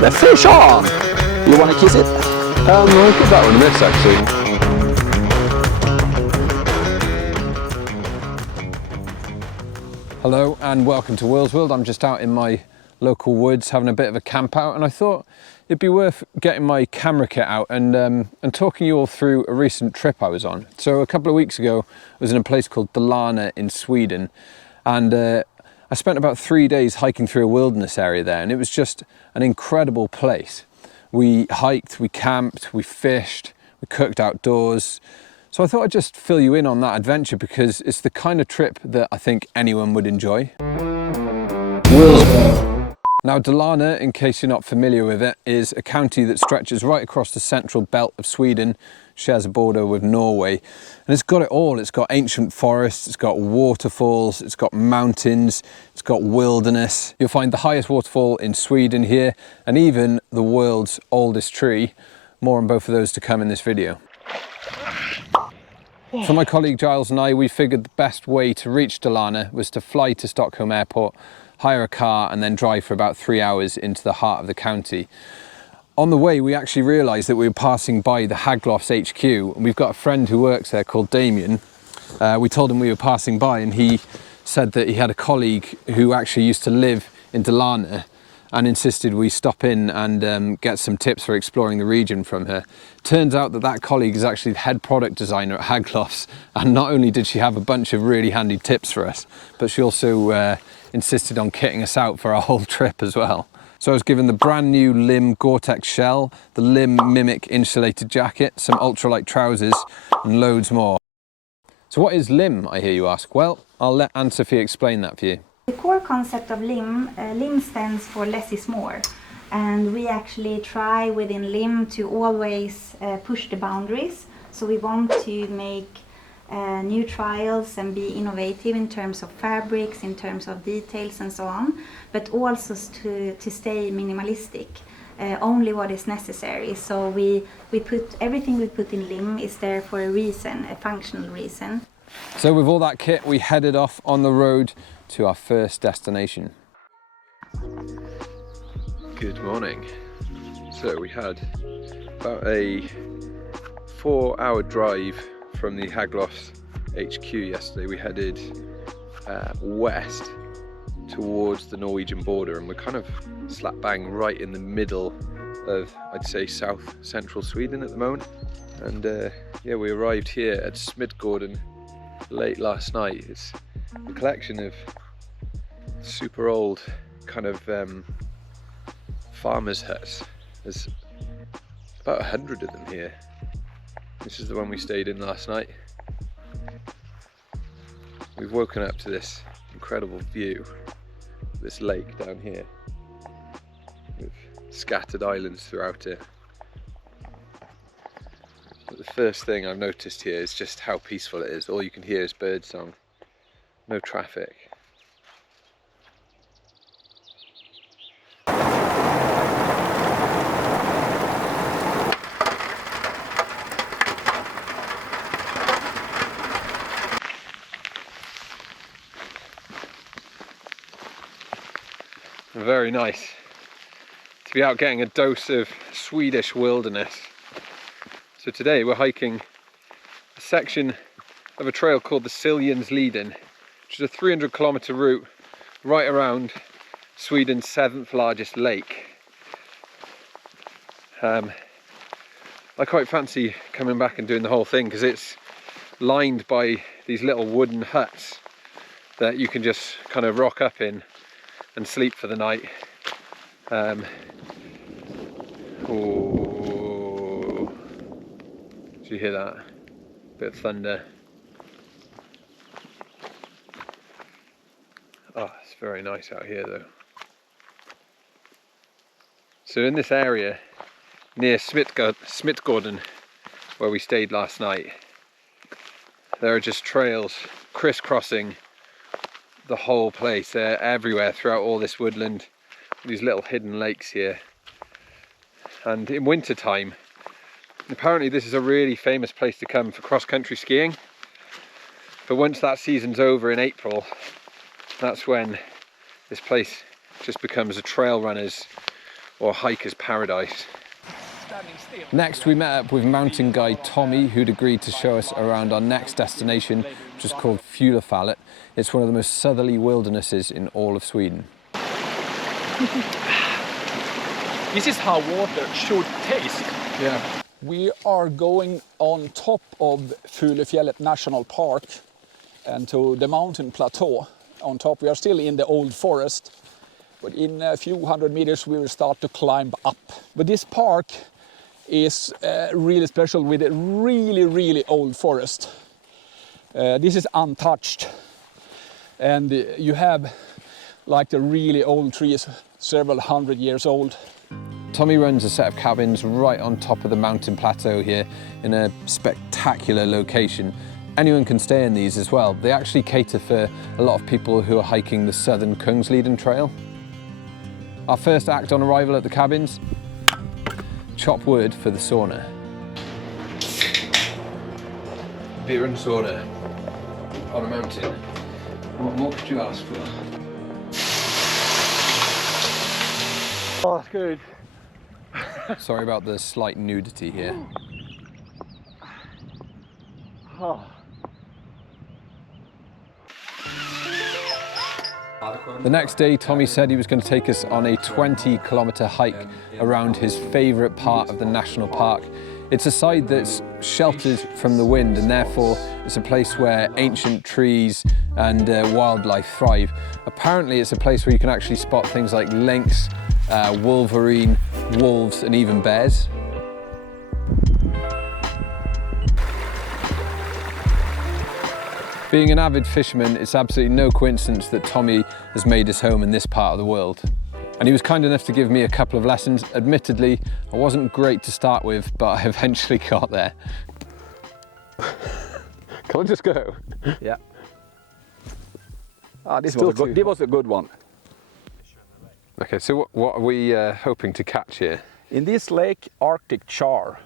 have a fish on! You want to kiss it? No, I'll put that one in this actually. Hello and welcome to World's World. I'm just out in my local woods having a bit of a camp out, and I thought it'd be worth getting my camera kit out and talking you all through a recent trip I was on. So a couple of weeks ago I was in a place called Dalarna in Sweden, and I spent about 3 days hiking through a wilderness area there, and it was just an incredible place. We hiked, we camped, we fished, we cooked outdoors. So I thought I'd just fill you in on that adventure because it's the kind of trip that I think anyone would enjoy. Now Dalarna, in case you're not familiar with it, is a county that stretches right across the central belt of Sweden, shares a border with Norway, and it's got it all. It's got ancient forests, it's got waterfalls, it's got mountains, it's got wilderness. You'll find the highest waterfall in Sweden here, and even the world's oldest tree. More on both of those to come in this video. For my colleague Giles and I, we figured the best way to reach Dalarna was to fly to Stockholm airport, hire a car and then drive for about 3 hours into the heart of the county. On the way, we actually realised that we were passing by the Haglöfs HQ, and we've got a friend who works there called Damien. We told him we were passing by, and he said that he had a colleague who actually used to live in Dalarna and insisted we stop in and get some tips for exploring the region from her. Turns out that that colleague is actually the head product designer at Haglöfs, and not only did she have a bunch of really handy tips for us, but she also insisted on kitting us out for our whole trip as well. So I was given the brand new Lim Gore-Tex shell, the Lim Mimic insulated jacket, some ultralight trousers, and loads more. So what is Lim, I hear you ask? Well, I'll let Ann-Sophie explain that for you. The core concept of Lim, Lim stands for less is more, and we actually try within Lim to always push the boundaries. So we want to make new trials and be innovative in terms of fabrics, in terms of details and so on, but also to stay minimalistic, only what is necessary. So we put everything we put in Lim is there for a reason, a functional reason. So with all that kit, we headed off on the road to our first destination. Good morning. So we had about a 4-hour drive from the Haglöfs HQ yesterday. We headed west towards the Norwegian border, and we're kind of slap bang right in the middle of, I'd say, south central Sweden at the moment. And yeah, we arrived here at Smidgården late last night. It's a collection of super old kind of farmers' huts. There's about 100 of them here. This is the one we stayed in last night. We've woken up to this incredible view, this lake down here with scattered islands throughout it. But the first thing I've noticed here is just how peaceful it is. All you can hear is birdsong, no traffic. Very nice to be out getting a dose of Swedish wilderness. So today we're hiking a section of a trail called the Siljansleden, which is a 300-kilometer route right around Sweden's 7th largest lake. I quite fancy coming back and doing the whole thing because it's lined by these little wooden huts that you can just kind of rock up in and sleep for the night. Oh, did you hear that? Bit of thunder. Oh, it's very nice out here though. So in this area near Smidgården, where we stayed last night, there are just trails crisscrossing the whole place. They're everywhere throughout all this woodland, these little hidden lakes here. And in winter time, apparently this is a really famous place to come for cross-country skiing. But once that season's over in April, that's when this place just becomes a trail runner's or hiker's paradise. Next, we met up with mountain guide Tommy, who'd agreed to show us around our next destination, which is called Haglöfs. It's one of the most southerly wildernesses in all of Sweden. This is how water should taste. Yeah. We are going on top of Haglöfs National Park and to the mountain plateau. On top, we are still in the old forest, but in a few hundred meters we will start to climb up. But this park is really special with a really old forest. This is untouched, and you have like the really old trees, several hundred years old. Tommy runs a set of cabins right on top of the mountain plateau here in a spectacular location. Anyone can stay in these as well. They actually cater for a lot of people who are hiking the southern Kungsleden trail. Our first act on arrival at the cabins, chop wood for the sauna. Beer and sauna on a mountain. What more could you ask for? Oh, that's good. Sorry about the slight nudity here. Oh. The next day, Tommy said he was going to take us on a 20-kilometre hike around his favourite part of the national park. It's a side that's sheltered from the wind, and therefore it's a place where ancient trees and wildlife thrive. Apparently it's a place where you can actually spot things like lynx, wolverine, wolves and even bears. Being an avid fisherman, it's absolutely no coincidence that Tommy has made his home in this part of the world. And he was kind enough to give me a couple of lessons. Admittedly, I wasn't great to start with, but I eventually got there. Can I just go? Yeah. This was a good one. Okay, so what are we hoping to catch here? In this lake, Arctic char.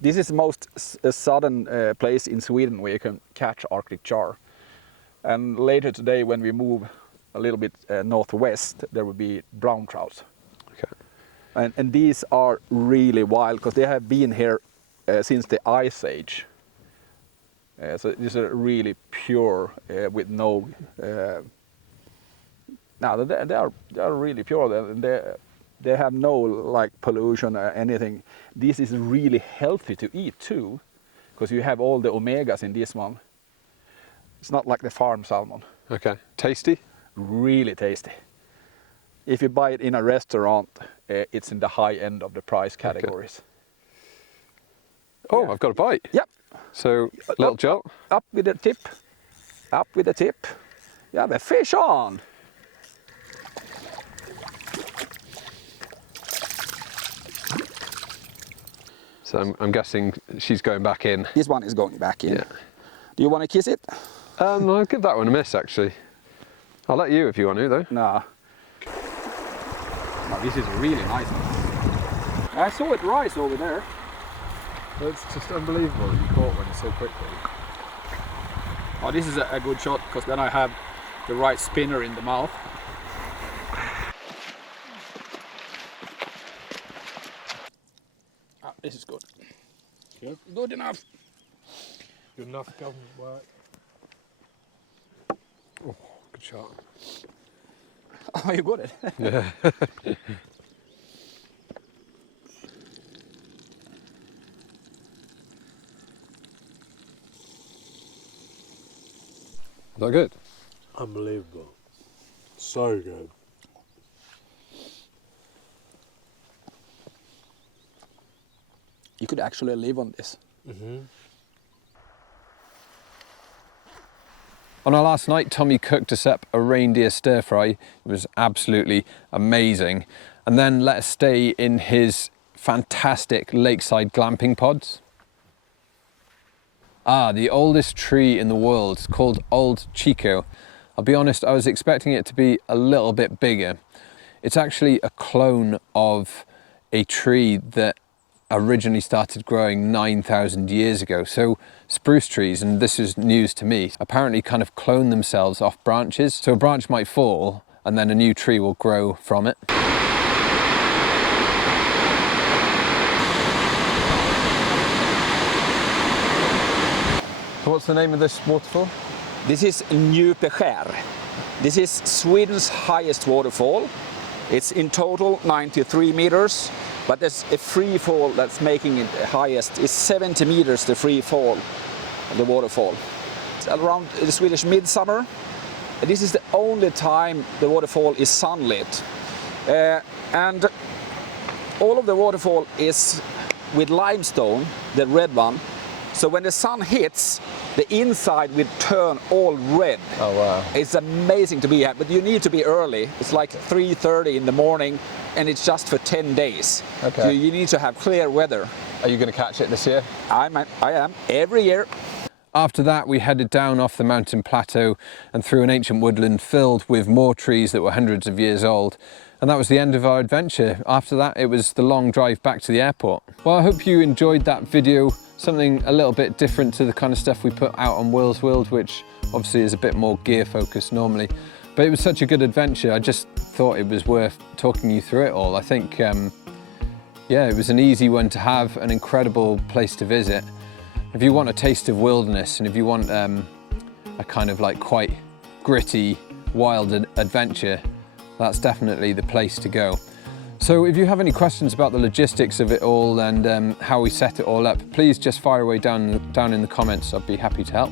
This is the most southern place in Sweden where you can catch Arctic char. And later today, when we move a little bit northwest, there will be brown trout. Okay. And these are really wild because they have been here since the Ice Age. So these are really pure with no. No, they are really pure. They have no like pollution or anything. This is really healthy to eat too, because you have all the omegas in this one. It's not like the farm salmon. Okay, tasty? Really tasty. If you buy it in a restaurant, it's in the high end of the price categories. Okay. Oh, Yeah. I've got a bite. Yep. So, little jolt. Up with the tip. Up with the tip. You have a fish on. So I'm guessing she's going back in. This one is going back in. Yeah. Do you want to kiss it? I'll give that one a miss, actually. I'll let you if you want to, though. Nah. No, this is really nice. I saw it rise over there. It's just unbelievable that you caught one so quickly. Oh, this is a good shot because then I have the right spinner in the mouth. This is good. Good. Good enough. Good enough government work. Oh, good shot. Oh, you got it. Yeah. Is that good? Unbelievable. So good. You could actually live on this. Mm-hmm. On our last night, Tommy cooked us up a reindeer stir fry. It was absolutely amazing. And then let us stay in his fantastic lakeside glamping pods. Ah, the oldest tree in the world. It's called Old Tjikko. I'll be honest, I was expecting it to be a little bit bigger. It's actually a clone of a tree that originally started growing 9,000 years ago. So spruce trees, and this is news to me, apparently kind of clone themselves off branches. So a branch might fall and then a new tree will grow from it. What's the name of this waterfall? This is Njupeskär. This is Sweden's highest waterfall. It's in total 93 meters, but there's a free fall that's making it the highest. It's 70 meters, the free fall of the waterfall. It's around the Swedish midsummer. This is the only time the waterfall is sunlit. And all of the waterfall is with limestone, the red one. So when the sun hits, the inside will turn all red. Oh wow. It's amazing to be at, but you need to be early. It's like 3:30 in the morning, and it's just for 10 days. Okay. So you need to have clear weather. Are you going to catch it this year? I am, every year. After that, we headed down off the mountain plateau and through an ancient woodland filled with more trees that were hundreds of years old. And that was the end of our adventure. After that, it was the long drive back to the airport. Well, I hope you enjoyed that video. Something a little bit different to the kind of stuff we put out on Will's World, which obviously is a bit more gear focused normally. But it was such a good adventure. I just thought it was worth talking you through it all. I think, yeah, it was an easy one to have, an incredible place to visit. If you want a taste of wilderness and if you want a kind of like quite gritty, wild adventure, that's definitely the place to go. So if you have any questions about the logistics of it all and how we set it all up, please just fire away down in the comments. I'd be happy to help.